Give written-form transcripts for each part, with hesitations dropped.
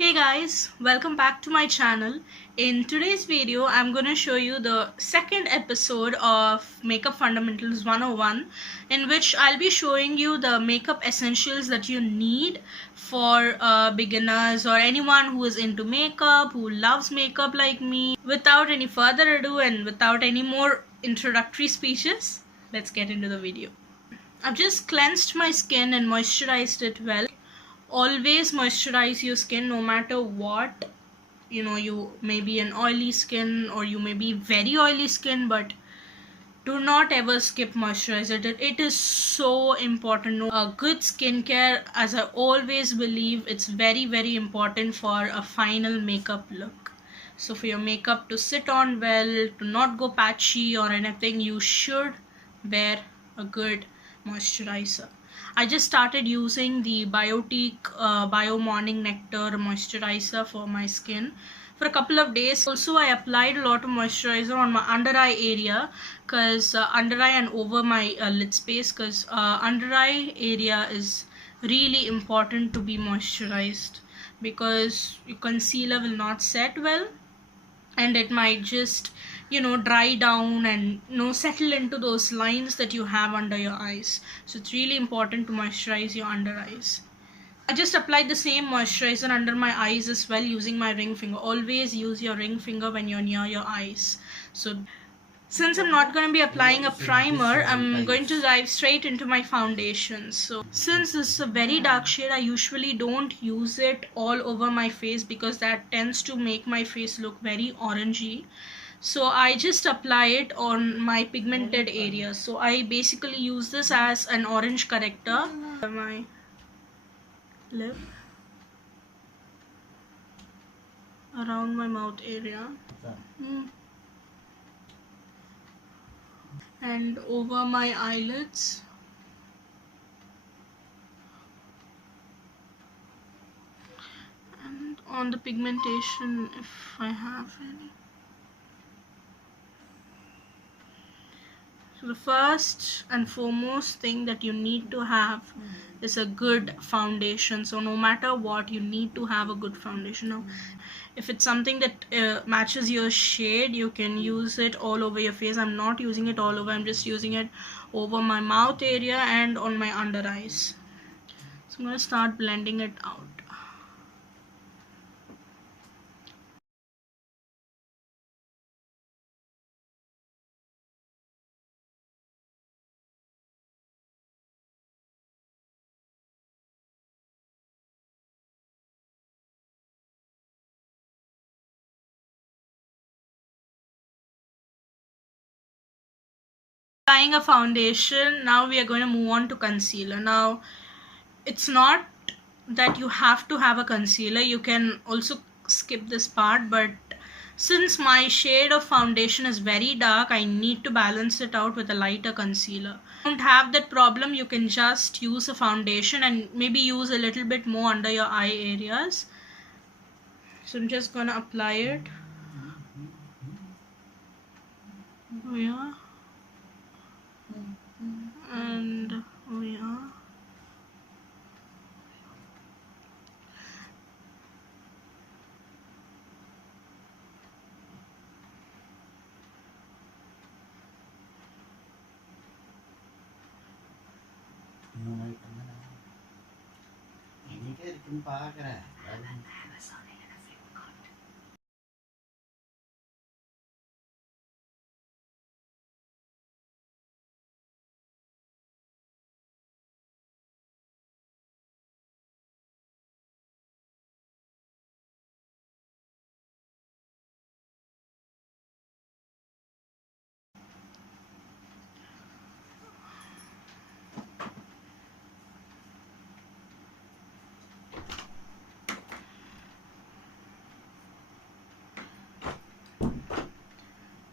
Hey guys, welcome back to my channel. In today's video, I'm going to show you the second episode of Makeup Fundamentals 101, in which I'll be showing you the makeup essentials that you need for beginners or anyone who is into makeup, who loves makeup like me. Without any further ado and without any more introductory speeches, let's get into the video. I've just cleansed my skin and moisturized it well. Always moisturize your skin no matter what. You may be an oily skin or you may be very oily skin, but do not ever skip moisturizer. It is so important. A good skincare, as I always believe, it's very important for a final makeup look. So for your makeup to sit on well, to not go patchy or anything, you should wear a good moisturizer. I just started using the Biotique Bio Morning Nectar moisturizer for my skin for a couple of days. Also, I applied a lot of moisturizer on my under eye area, because under eye and over my lid space, because under eye area is really important to be moisturized, because your concealer will not set well and it might just dry down and settle into those lines that you have under your eyes. So it's really important to moisturize your under eyes. I just applied the same moisturizer under my eyes as well using my ring finger. Always use your ring finger when you're near your eyes. So since I'm not going to be applying a primer, I'm going to dive straight into my foundation. So since this is a very dark shade, I usually don't use it all over my face because that tends to make my face look very orangey. So I just apply it on my pigmented area. So I basically use this as an orange corrector. My lip, around my mouth area. And over my eyelids, and on the pigmentation if I have any. So the first and foremost thing that you need to have is a good foundation. So no matter what, you need to have a good foundation. Now, if it's something that matches your shade, you can use it all over your face. I'm not using it all over, I'm just using it over my mouth area and on my under eyes. So I'm going to start blending it out. Applying a foundation, now we are going to move on to concealer. Now, it's not that you have to have a concealer, you can also skip this part, but since my shade of foundation is very dark, I need to balance it out with a lighter concealer. If you don't have that problem, you can just use a foundation and maybe use a little bit more under your eye areas. So I'm just gonna apply it. Oh yeah. And oh yeah.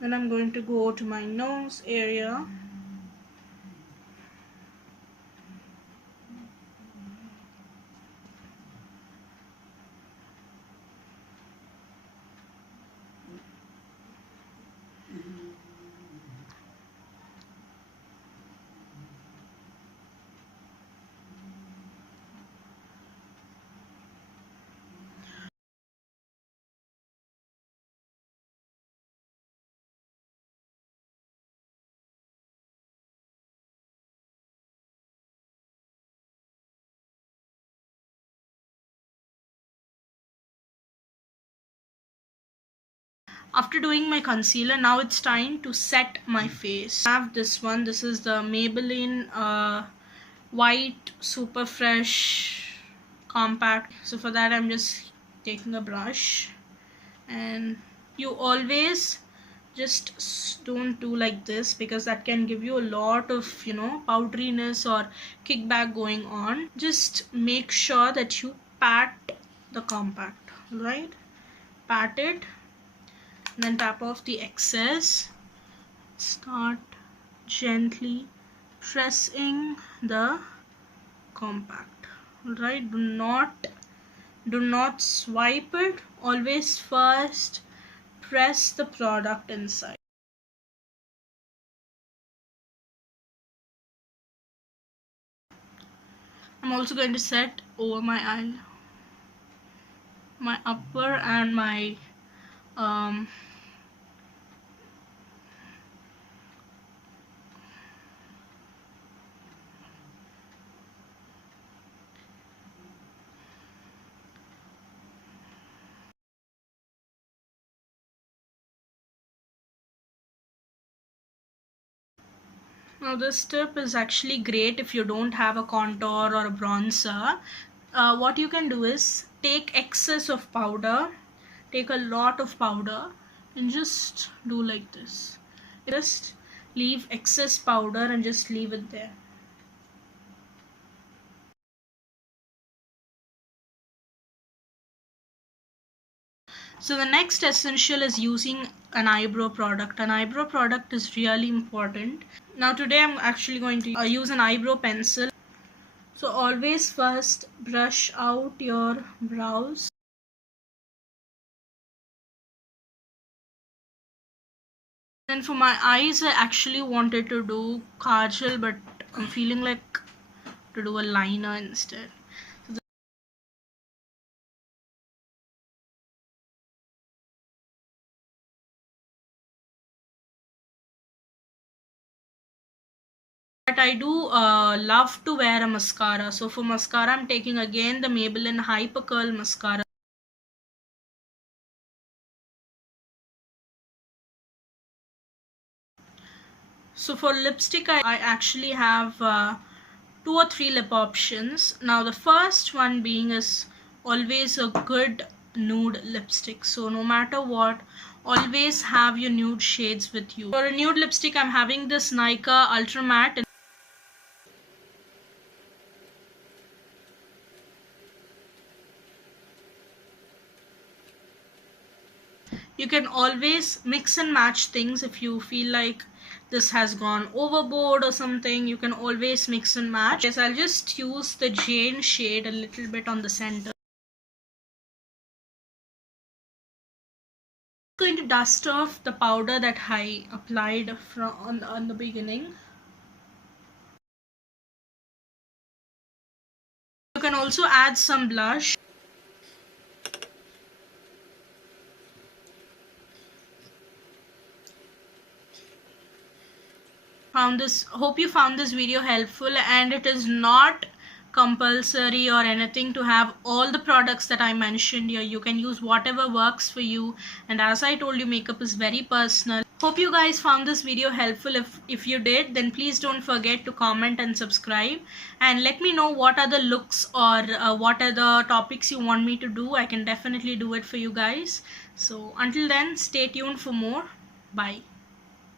Then I'm going to go to my nose area. After doing my concealer, now it's time to set my face. I have this one. This is the Maybelline White Super Fresh Compact. So for that I'm just taking a brush, and you always just don't do like this, because that can give you a lot of powderiness or kickback going on. Just make sure that you pat the compact, right? Pat it, then tap off the excess. Start gently pressing the compact, right? Do not swipe it. Always first press the product inside. I'm also going to set over my eye, my upper and my now this tip is actually great if you don't have a contour or a bronzer. What you can do is take excess of powder, take a lot of powder, and just do like this. Just leave excess powder and just leave it there. So the next essential is using an eyebrow product. An eyebrow product is really important. Now today I'm actually going to use an eyebrow pencil. So always first brush out your brows. Then for my eyes, I actually wanted to do kajal, but I'm feeling like to do a liner instead. But I do love to wear a mascara. So for mascara, I'm taking again the Maybelline Hyper Curl Mascara. So for lipstick, I actually have 2 or 3 lip options. Now the first one being is always a good nude lipstick. So no matter what, always have your nude shades with you. For a nude lipstick, I'm having this Nykaa Ultra Matte. You can always mix and match things. If you feel like this has gone overboard or something, you can always mix and match. Yes, I'll just use the Jane shade a little bit on the center. I'm going to dust off the powder that I applied on the beginning. You can also add some blush. Hope you found this video helpful, and it is not compulsory or anything to have all the products that I mentioned here. You can use whatever works for you, and as I told you, makeup is very personal. Hope you guys found this video helpful. If you did, then please don't forget to comment and subscribe, and let me know what are the looks or what are the topics you want me to do. I can definitely do it for you guys. So until then, stay tuned for more. Bye.